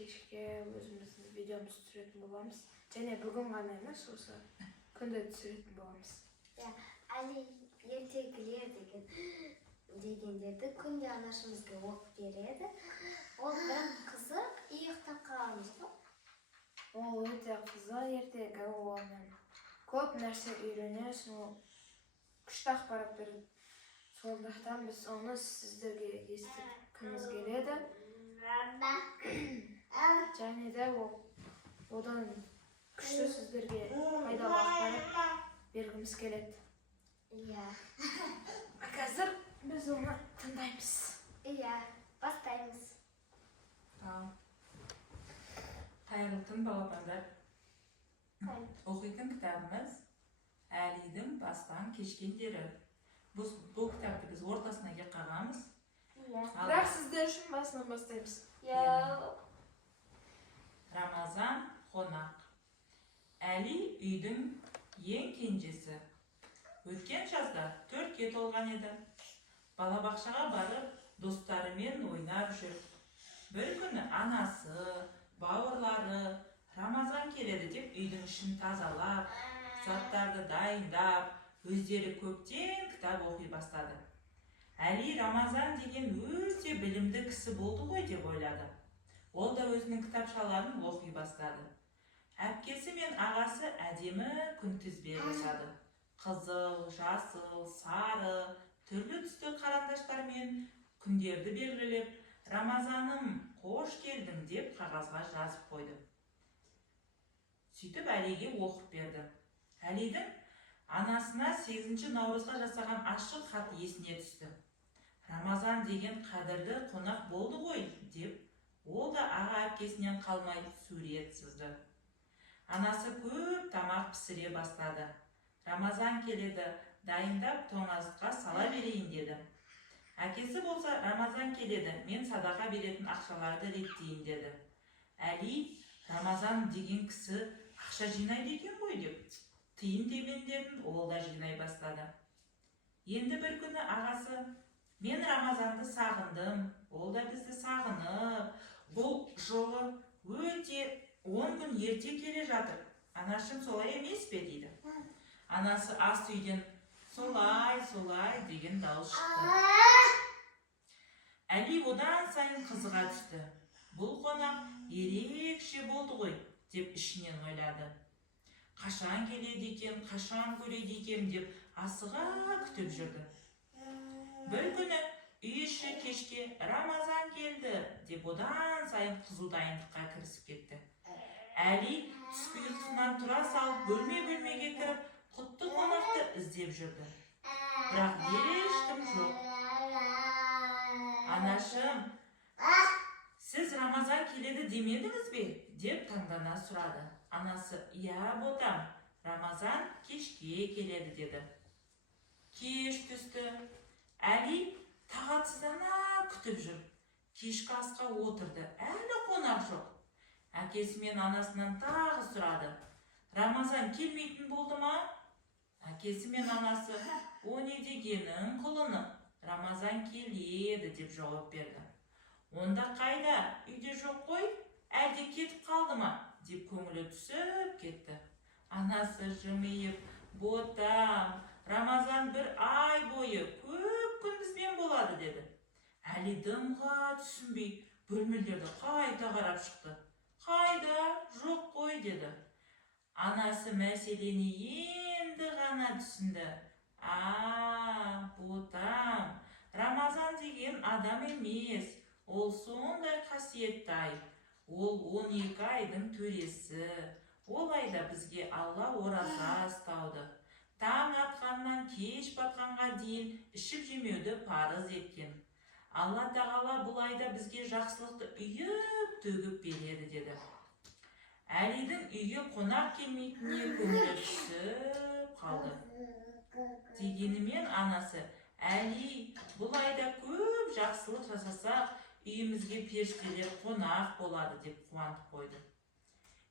кешке өзіміздің видеомызды түсіретін боламыз. Және бүгін ғана емес, осы күнде түсіретін боламыз. Әли ертегілер дегендерді күнде анашымызға оқып береді. Ол бір қызық, ұйықтап қаламыз ғой. Ол өте қызық ертегі, онымен көп нәрсе үйренесің, ол күшті ақпарат береді. Сондықтан біз оны сіздерге естірткіміз келеді. Және де одан күшті сіздерге пайдалы ақпарат бергіміз келеді. Қазір біз оны тыңдаймыз. Бастаймыз. Қайырлы түн балапандар. Оқитын кітабымыз Әлидің бастан кешкендері. Бұл кітапты біз ортасына кеп қалғанбыз. Бірақ сіздер үшін басынан бастаймыз. Рамазан қонақ. Әли үйдің ең кенжесі. Өткен жазда 4-ке толған еді. Балабақшаға барып, достарымен ойнап жүр. Бір күні анасы, бауырлары Рамазан келеді деп үйдің ішін тазалап, заттарды дайындап, өздері көптен кітап оқи бастады. Әли Рамазан деген өте білімді кісі болды ғой деп ойлады. Ол да өзінің кітапшаларын оқи бастады. Әпкесі мен ағасы әдемі күнтізбе жасады. Қызыл, жасыл, сары, түрлі түсті қарандаштармен күндерді белгілеп, Рамазаным, қош келдің деп қағазға жазып қойды. Сөйтіп Әлиге оқып берді. Әлидің анасына 8 наурызға жасаған ашық хат есіне түсті. Рамазан деген қадірлі қонақ болды ғой деп, ол да аға әпкесінен қалмай сурет сызды. Анасы көп тамақ пісіре бастады. Рамазан келеді, дайындап тоңазытқа сала берейін деді. Әкесі болса, Рамазан келеді, мен садақа беретін ақшаларды реттейін деді. Әли, Рамазан деген кісі ақша жинайды екен ғой деп, тиын тебендерін ол да жинай бастады. Енді бір күні ағасы, мен Рамазанды сағындым, ол да бізді сағынып, бұл жолы өте 10 күн ерте келе жатыр. Анашым солай емес пе дейді. Анасы ас үйден солай деген дауыс шықты. Әли одан сайын қызыға түсті. Бұл қонақ ерекше болды ғой деп ішінен ойлады. Қашан келеді екен, қашан көреді екен деп асыға күтіп жүрді. Бір күні үй іші кешке Рамазан келді деп одан сайын қызу дайындыққа кірісіп кетті. Әли түскі ұйқысынан тұра салып бөлме-бөлмеге кіріп, құтты қонақты іздеп жүрді. Бірақ ешкім жоқ. Анашым, сіз Рамазан келеді демедіңіз бе? Деп таңдана сұрады. Анасы, иә ботам, Рамазан кешке келеді деді. Кеш түсті. Әли тағатсыздана күтіп жүр. Кешкі асқа отырды, әлі қонақ жоқ. Әкесі мен анасынан тағы сұрады. Рамазан келмейтін болды ма? Әкесі мен анасы, о не дегенің құлыным, Рамазан келеді деп жауап берді. Онда қайда, үйде жоқ қой, әлде кетіп қалды ма? Деп көңілі түсіп кетті. Анасы жымиып, ботам, Рамазан бір ай бойы көп күн бізбен болады деді. Әли дымға түсінбей, бөлмелерді қайта қарап шықты. Қайда, жоқ қой деді. Анасы мәселені енді ғана түсінді. Ботам, Рамазан деген адам емес, ол сондай қасиетті ай. Ол 12 айдың төресі. Ол айда бізге Алла ораза ұстауды, таң атқаннан кеш батқанға дейін ішіп жемеуді парыз еткен. Алла тағала бұл айда бізге жақсылықты үйіп төгіп береді деді. Әлидің үйге қонақ келмейтініне көңілі түсіп қалды. Дегенімен анасы, Әли, бұл айда көп жақсылық жасасақ, үйімізге періштелер қонақ болады деп қуантып қойды.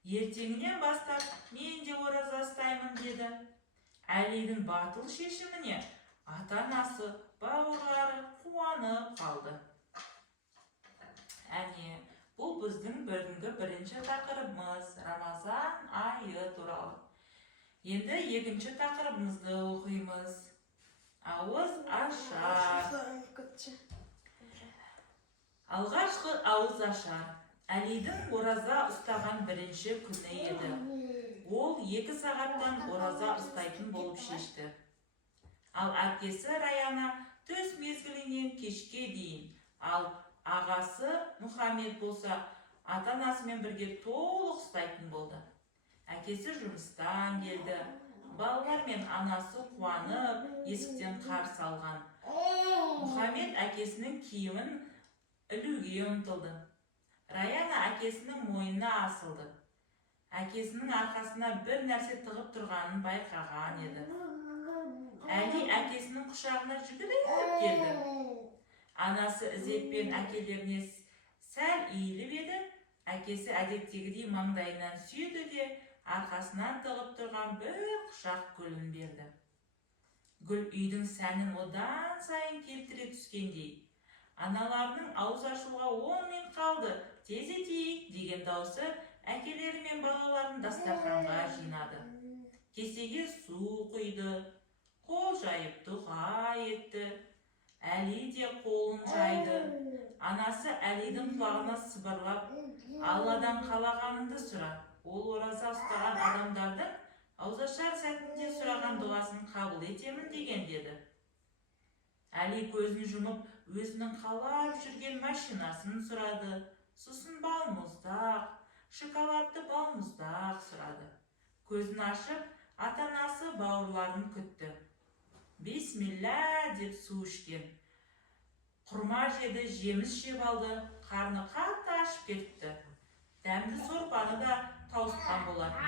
Ертеңінен бастап мен де ораза ұстаймын деді. Әлидің батыл шешіміне ата-анасы, бауырлары қуанып қалды. Әне, Бұл біздің бүгінгі бірінші тақырыбымыз Рамазан айы туралы. Енді екінші тақырыбымызды оқимыз. Ауыз ашар. Алғашқы ауыз ашар. Әлидің ораза ұстаған бірінші күні еді. Ол 2 сағаттан ораза ұстайтын болып шешті. Ал әкесі Раяна түс мезгілінен кешке дейін, ал ағасы Мұхаммед болса ата-анасымен бірге толық ұстайтын болды. Әкесі жұмыстан келді. Балалар мен анасы қуанып есіктен қарсы алған. Мұхаммед әкесінің киімін ілуге ұмтылды. Раяна әкесінің мойнына асылды. Әкесінің арқасына бір нәрсе тығып тұрғанын байқаған еді. Әли әкесінің құшағына жүгіріп келді. Анасы ізетпен әкелеріне сәл иіліп еді. Әкесі әдеттегідей маңдайынан сүйді де арқасынан тығып тұрған бір құшақ гүлін берді. Гүл үйдің сәнін одан сайын келтіре түскендей. Аналарының ауыз ашуға 10 минут қалды, тез етейік деген даусы әкелері мен балаларын дастарханға жинады. Кесеге су құйды, қол жайып дұға етті. Әли де қолын жайды. Анасы Әлидің құлағына сыбырлап, Алладан қалағаныңды сұра. Ол ораза ұстаған адамдардың ауызашар сәтінде сұраған дұғасын қабыл етемін деген деді. Әли көзін жұмып, өзінің қалап жүрген машинасын сұрады. Сосын балмұздақ, шоколадты балмұздақ сұрады. Көзін ашып, ата-анасы бауырларын күтті. Бисмилля деп су ішкен. Құрма жеді, жеміс жеп алды, қарны қатты ашып кетті. Дәмді сорпаны да тауысқан болатын.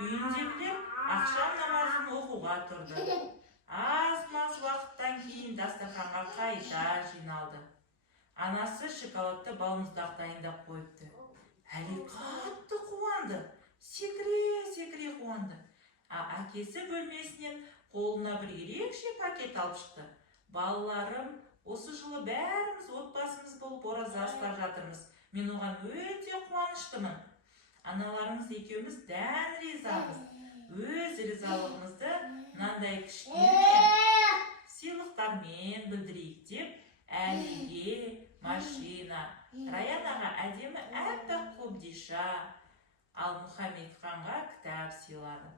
Үйіндегілер ақшам намазын оқуға тұрды. Аз-маз уақыттан кейін дастарханға қайта жиналды. Анасы шоколадты балмұздақ дайындап қойыпты. Әли қатты қуанды, секіре қуанды. Әкесі бөлмесінен қолына бір ерекше пакет алып шықты. Балаларым, осы жылы бәріміз отбасымыз болып ораза ұстап жатырмыз. Мен оған өте қуаныштымын. Аналарымыз екеуміз дән ризамыз. Өз ризалығымызды мынандай кішкене сыйлықтармен білдірейік деп Әлиге машина, Раянаға әдемі әппақ қобдиша, ал Мұхаммедханға кітап сыйлады.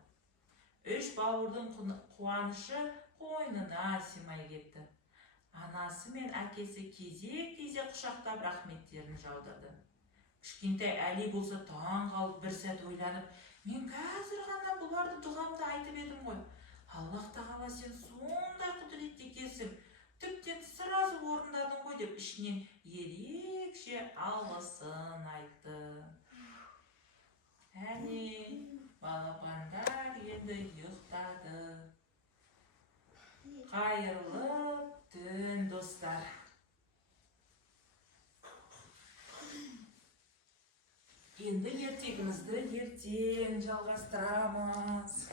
3 бауырдың қуанышы қойнына сыймай кетті. Анасы мен әкесі кезек-кезек құшақтап рахметтерін жаудырды. Кішкентай Әли болса таң қалып бір сәт ойланып, мен қазір ғана бұларды дұғамды айтып едім ғой. Аллах тағала сен сондай құдіретті екенсің, тіптен сразу орындадың ғой деп ішінен ерекше алғысын айтты. Әне, балапандар енді ұйықтады. Қайырлы түн, достар. Енді ертегімізді ертең жалғастырамыз.